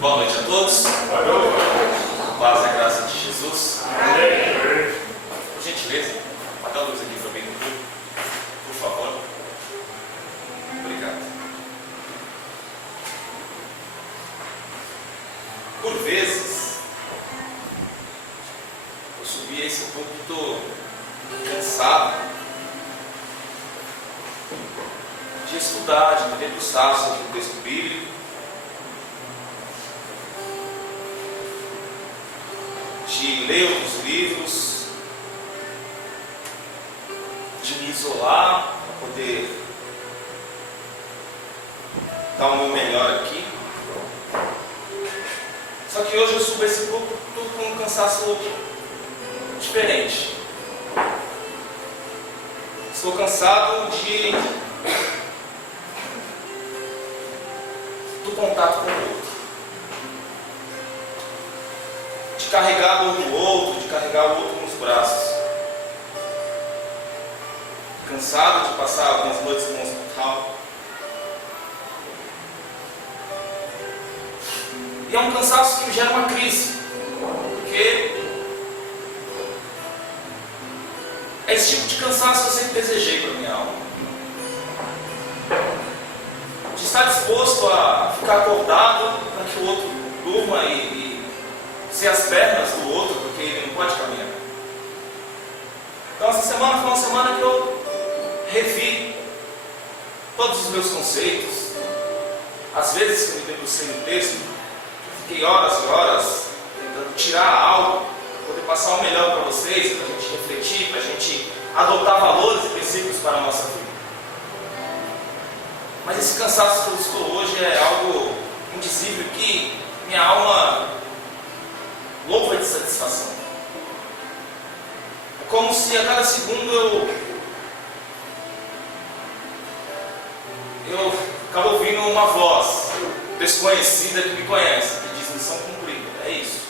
Boa noite a todos. Paz e a graça de Jesus. Amém. Por gentileza, apaga a luz aqui para mim, por favor. Obrigado. Por vezes, eu subi a esse púlpito cansado de estudar, de debruçar sobre o texto bíblico, de ler outros livros, de me isolar para poder dar o meu melhor aqui. Só que hoje eu subo esse púlpito com um cansaço diferente. Estou cansado do contato com o outro, de carregar a dor do outro, de carregar o outro nos braços. Cansado de passar algumas noites no hospital. E é um cansaço que me gera uma crise, porque é esse tipo de cansaço que eu sempre desejei para a minha alma. De estar disposto a ficar acordado para que o outro durma e ser as pernas do outro, porque ele não pode caminhar. Então essa semana foi uma semana que eu revi todos os meus conceitos. Às vezes que eu me debrucei no texto, fiquei horas e horas tentando tirar algo, para poder passar o melhor para vocês, para a gente refletir, para a gente adotar valores e princípios para a nossa vida. Mas esse cansaço que eu estou hoje é algo indizível que minha alma louva de satisfação. É como se a cada segundo eu acabo ouvindo uma voz desconhecida que me conhece, que diz: missão cumprida. É isso.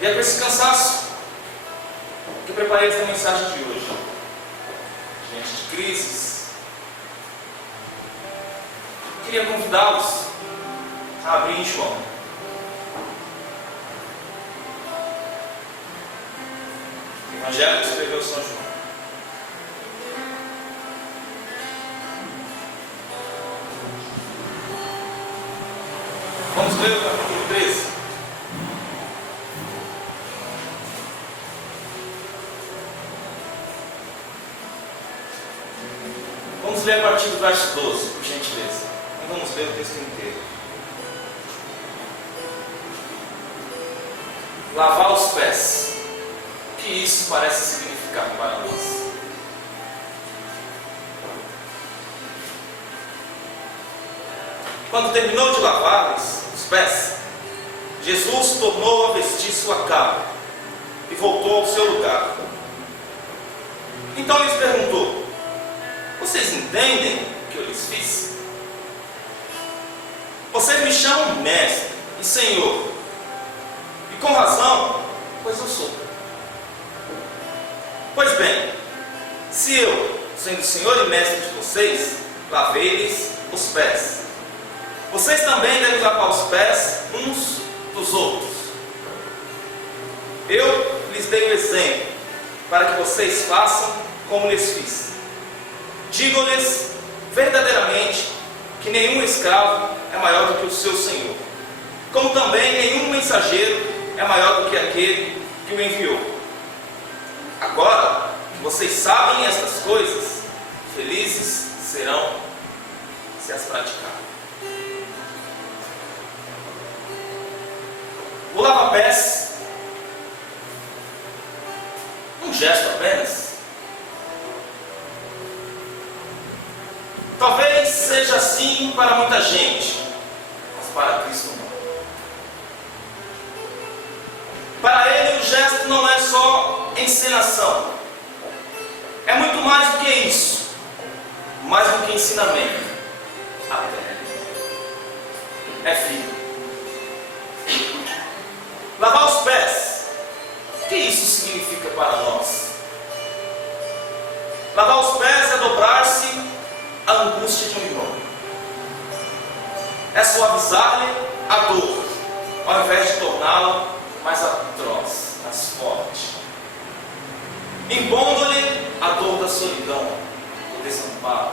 E é com esse cansaço que eu preparei esta mensagem de hoje. Diante de crises, eu queria convidá-los a abrir em João. O Evangelho que escreveu São João. Vamos ler o capítulo 13. Vamos ler a partir do verso 12, por gentileza. Não vamos ler o texto inteiro. Lavar os pés. O que isso parece significar para nós? Quando terminou de lavar-lhes os pés, Jesus tornou a vestir sua capa e voltou ao seu lugar. Então lhes perguntou: vocês entendem o que eu lhes fiz? Vocês me chamam mestre e senhor, e com razão, pois eu sou. Pois bem, se eu, sendo senhor e mestre de vocês, lavei-lhes os pés, vocês também devem lavar os pés uns dos outros. Eu lhes dei o exemplo, para que vocês façam como lhes fiz. Digo-lhes verdadeiramente que nenhum escravo é maior do que o seu senhor, como também nenhum mensageiro é maior do que aquele que o enviou. Agora que vocês sabem estas coisas, felizes serão se as praticarem. O lava-pés, um gesto apenas. Talvez seja assim para muita gente, mas para Cristo não. Para Ele o gesto não é só encenação, é muito mais do que isso, mais do que ensinamento, até é filho. Lavar os pés, o que isso significa para nós? Lavar os pés é dobrar-se à angústia de um irmão. é suavizar-lhe a dor, ao invés de torná-la mais atroz, mais forte, impondo-lhe a dor da solidão, do desamparo.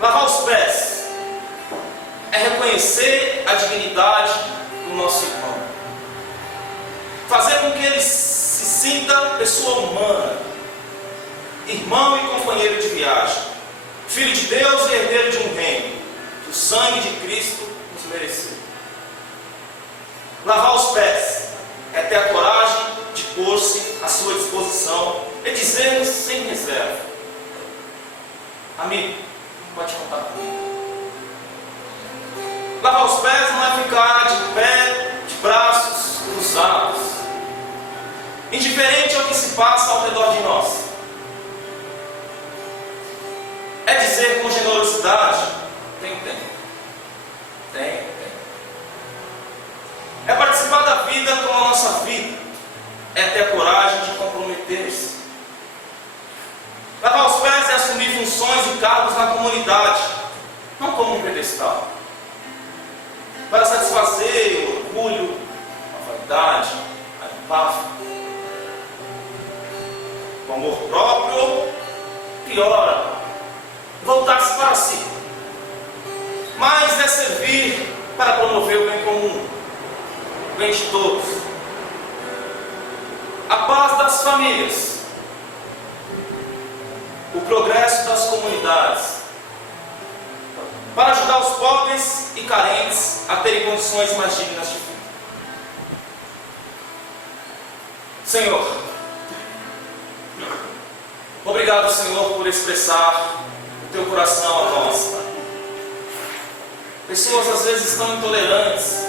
Lavar os pés é reconhecer a dignidade do nosso irmão, fazer com que ele se sinta pessoa humana, irmão e companheiro de viagem, filho de Deus e herdeiro de um reino que o sangue de Cristo nos mereceu. Lavar os pés é ter a coragem de pôr-se à sua disposição e dizer sem reserva: amigo, pode contar comigo. Lavar os pés não é ficar de pé, de braços cruzados, indiferente ao que se passa ao redor de nós. É dizer com generosidade: tem tempo. É participar da vida como a nossa vida. É ter a coragem de comprometer-se. Lavar os pés é assumir funções e cargos na comunidade, não como um pedestal, para satisfazer o orgulho, a vaidade, a empáfia. O amor próprio, pior, voltar-se para si. Mas é servir para promover o bem comum, o bem de todos, a paz das famílias, o progresso das comunidades, para ajudar os pobres e carentes a terem condições mais dignas de vida. Senhor, obrigado, Senhor, por expressar o teu coração a nós. Pessoas às vezes tão intolerantes,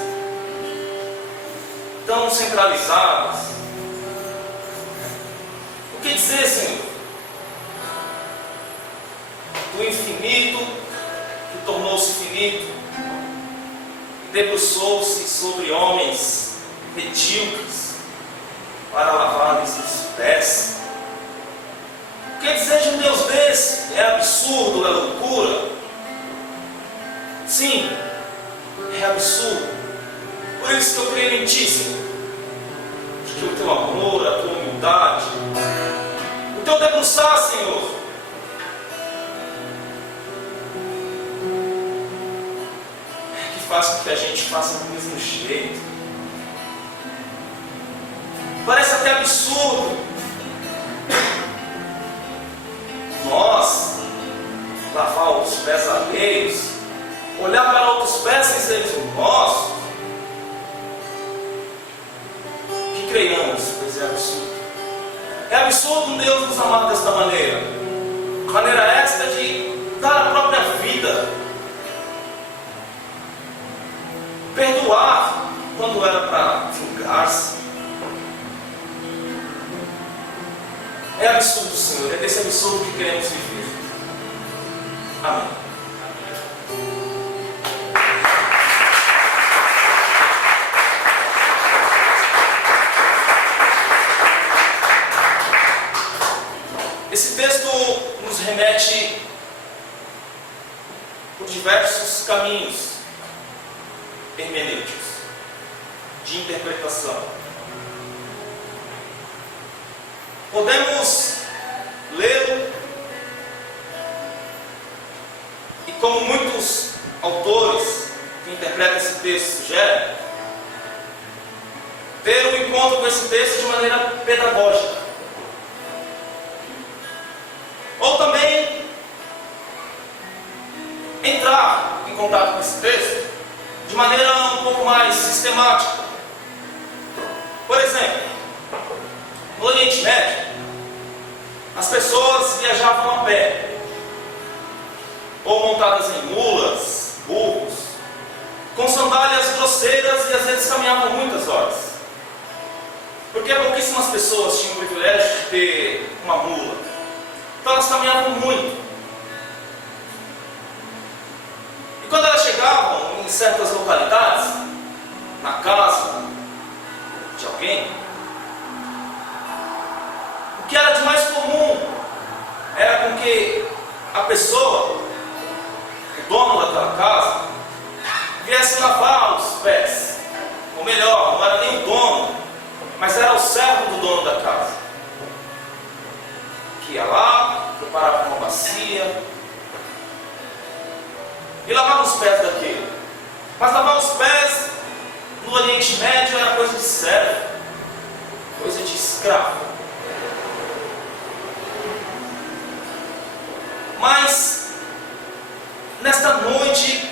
tão centralizadas. O que dizer, Senhor? Do infinito que tornou-se finito e debruçou-se sobre homens medíocres para lavar-lhes os pés. O que dizer de um Deus desse? É absurdo, é loucura. Sim, é absurdo. Por isso que eu creio em Ti, Senhor. Porque o Teu amor, a Tua humildade, o Teu debruçar, Senhor, é que faz com que a gente faça do mesmo jeito. Parece até absurdo nós lavar os pés alheios, olhar para outros pés sem serem os nossos, que creiamos, pois é absurdo. É absurdo um Deus nos amar desta maneira, maneira esta de dar a própria vida, perdoar quando era para vingar-se. É absurdo, Senhor, é desse absurdo que queremos viver. Amém. Esse texto nos remete por diversos caminhos hermenêuticos, de interpretação. Podemos lê-lo e, como muitos autores que interpretam esse texto sugerem, ter um encontro com esse texto de maneira pedagógica. Ou também entrar em contato com esse texto de maneira um pouco mais sistemática. Por exemplo, no Oriente Médio, as pessoas viajavam a pé, ou montadas em mulas, burros, com sandálias grosseiras e às vezes caminhavam muitas horas. Porque pouquíssimas pessoas tinham o privilégio de ter uma mula. Então elas caminhavam muito. E quando elas chegavam em certas localidades, na casa de alguém, o que era de mais comum era com que a pessoa, o dono daquela casa, mas era o servo do dono da casa, que ia lá, preparava uma bacia e lavava os pés daquele. Mas lavar os pés no Oriente Médio era coisa de servo, coisa de escravo. Mas nesta noite,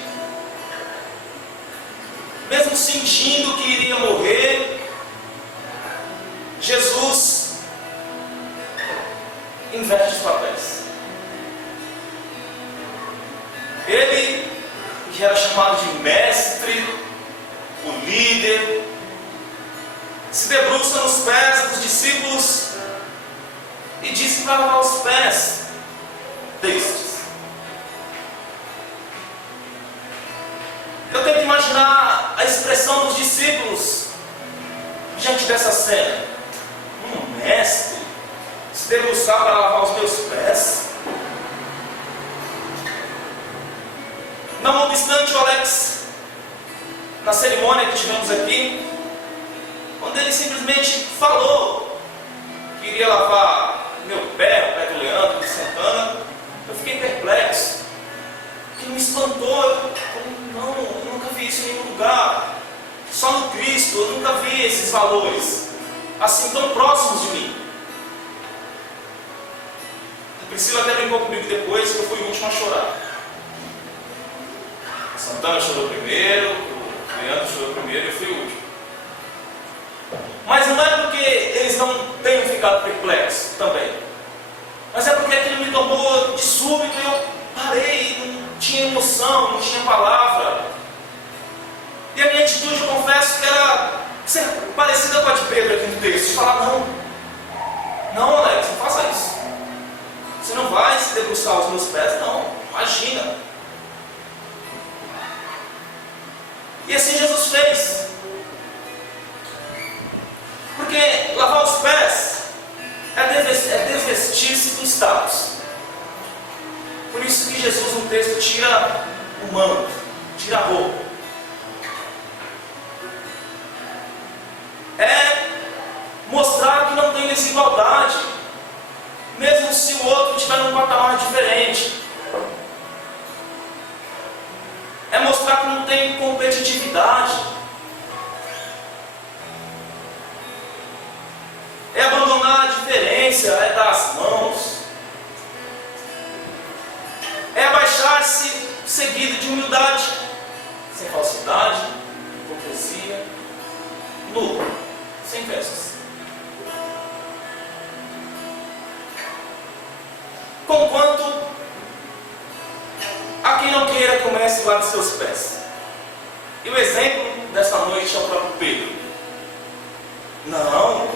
mesmo sentindo que iria morrer, Jesus inverte os papéis. Ele, que era chamado de mestre, o líder, se debruça nos pés dos discípulos e diz que vai lavar os pés destes. Eu tento imaginar a expressão dos discípulos diante dessa cena. Um mestre se debruçar para lavar os meus pés. Não obstante, o Alex, na cerimônia que tivemos aqui, quando ele simplesmente falou que iria lavar meu pé, o pé do Leandro, de Santana, eu fiquei perplexo. Que me espantou. Eu nunca vi isso em nenhum lugar. Só no Cristo, eu nunca vi esses valores assim tão próximos de mim. A Priscila até brincou comigo depois que eu fui o último a chorar. Santana chorou primeiro, o Leandro chorou primeiro e eu fui o último. Mas não é porque eles não tenham ficado perplexos também, mas é porque aquilo me tomou de súbito e eu parei, não tinha emoção, não tinha palavra. E a minha atitude, eu confesso que era parecida com a de Pedro aqui no texto, de falar: não Alex, não faça isso. Você não vai se debruçar aos meus pés, não, imagina. E assim Jesus fez. Porque lavar os pés é desvestir-se do status. Por isso que Jesus no texto tira o manto, tira a roupa. É mostrar que não tem desigualdade, mesmo se o outro estiver num patamar diferente. É mostrar que não tem competitividade. É abandonar a diferença, é dar as mãos. É abaixar-se seguido de humildade, sem falsidade, hipocrisia, nu, sem vestes. Conquanto há quem não queira que o mestre lave seus pés. E o exemplo desta noite é o próprio Pedro. Não,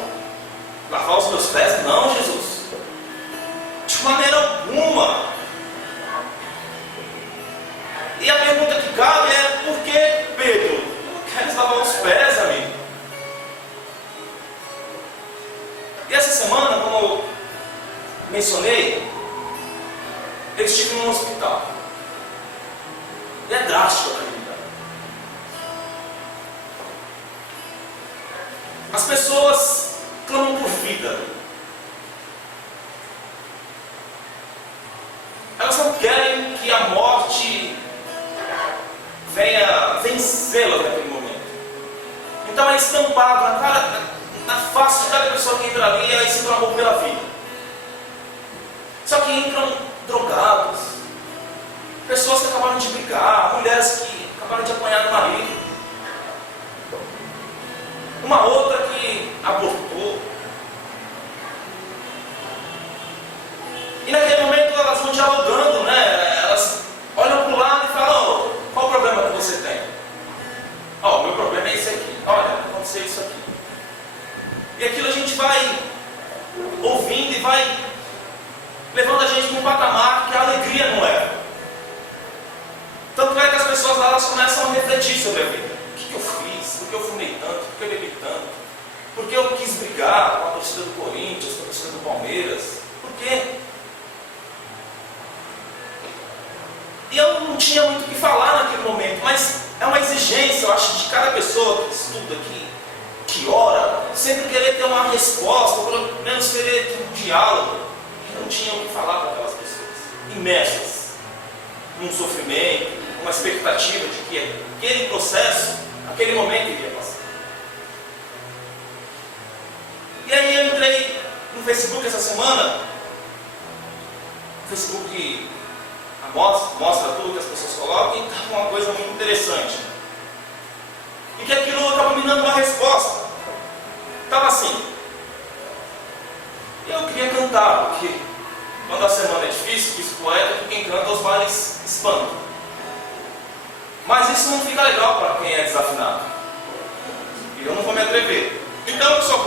lavar os meus pés? Não, Jesus. De maneira alguma. E a pergunta que cabe é: por que Pedro não queres lavar os pés, amigo? E essa semana, como eu mencionei, eu estive num hospital. E é drástico a realidade. As pessoas clamam por vida. Elas não querem que a morte venha vencê-las naquele momento. Então é estampado na face de cada pessoa que entra ali, ela se amor pela vida. Só que entram drogados, pessoas que acabaram de brigar, mulheres que acabaram de apanhar do marido, uma outra que abortou. E naquele momento elas vão dialogando, né? Elas olham para o lado e falam: qual o problema que você tem? O meu problema é esse aqui. Olha, aconteceu isso aqui. E aquilo a gente vai ouvindo e vai levando a gente para um patamar que a alegria não é. Tanto é que as pessoas lá, elas começam a refletir sobre a vida. O que eu fiz? Por que eu fumei tanto? Por que eu bebi tanto? Por que eu quis brigar com a torcida do Corinthians, com a torcida do Palmeiras? Por quê? E eu não tinha muito o que falar naquele momento, mas é uma exigência, eu acho, de cada pessoa que estuda aqui, que de hora, sempre querer ter uma resposta, ou pelo menos querer ter um diálogo, que não tinha o que falar para aquelas pessoas, imersas num sofrimento, uma expectativa de que aquele processo, aquele momento iria passar. E aí eu entrei no Facebook essa semana. O Facebook mostra tudo que as pessoas colocam, e estava uma coisa muito interessante. E que aquilo estava me dando uma resposta. Estava assim. Eu queria cantar, porque quando a semana é difícil, diz o poeta que quem canta os males espanta. Mas isso não fica legal para quem é desafinado. E eu não vou me atrever. Então eu só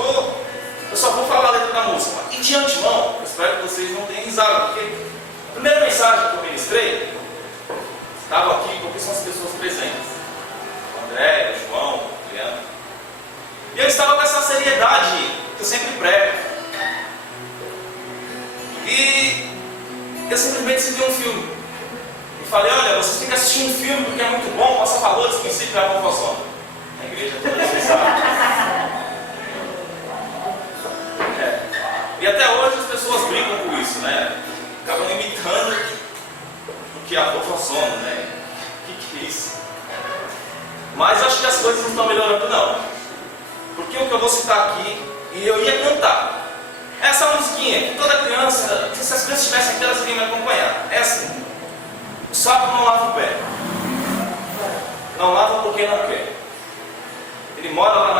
vou falar a letra da música. E de antemão, eu espero que vocês não tenham risada, porque a primeira mensagem que eu ministrei estava aqui porque são as pessoas presentes. O André, o João, o Leandro. E eu estava com essa seriedade que eu sempre prego. E eu simplesmente assisti um filme. E falei, olha, vocês têm que assistir um filme porque é muito bom, passa valores, princípios da vovózona. Na igreja toda vocês sabem. E até hoje as pessoas brincam com isso, né? Acabam imitando o que é a vovózona, né? O que é isso? Mas acho que as coisas não estão melhorando, não. Porque o que eu vou citar aqui, e eu ia cantar. Essa musiquinha, que toda criança, se as crianças estivessem aqui, elas iriam me acompanhar. É assim. O sapo não lava o pé. Não lava porque não quer. Ele mora lá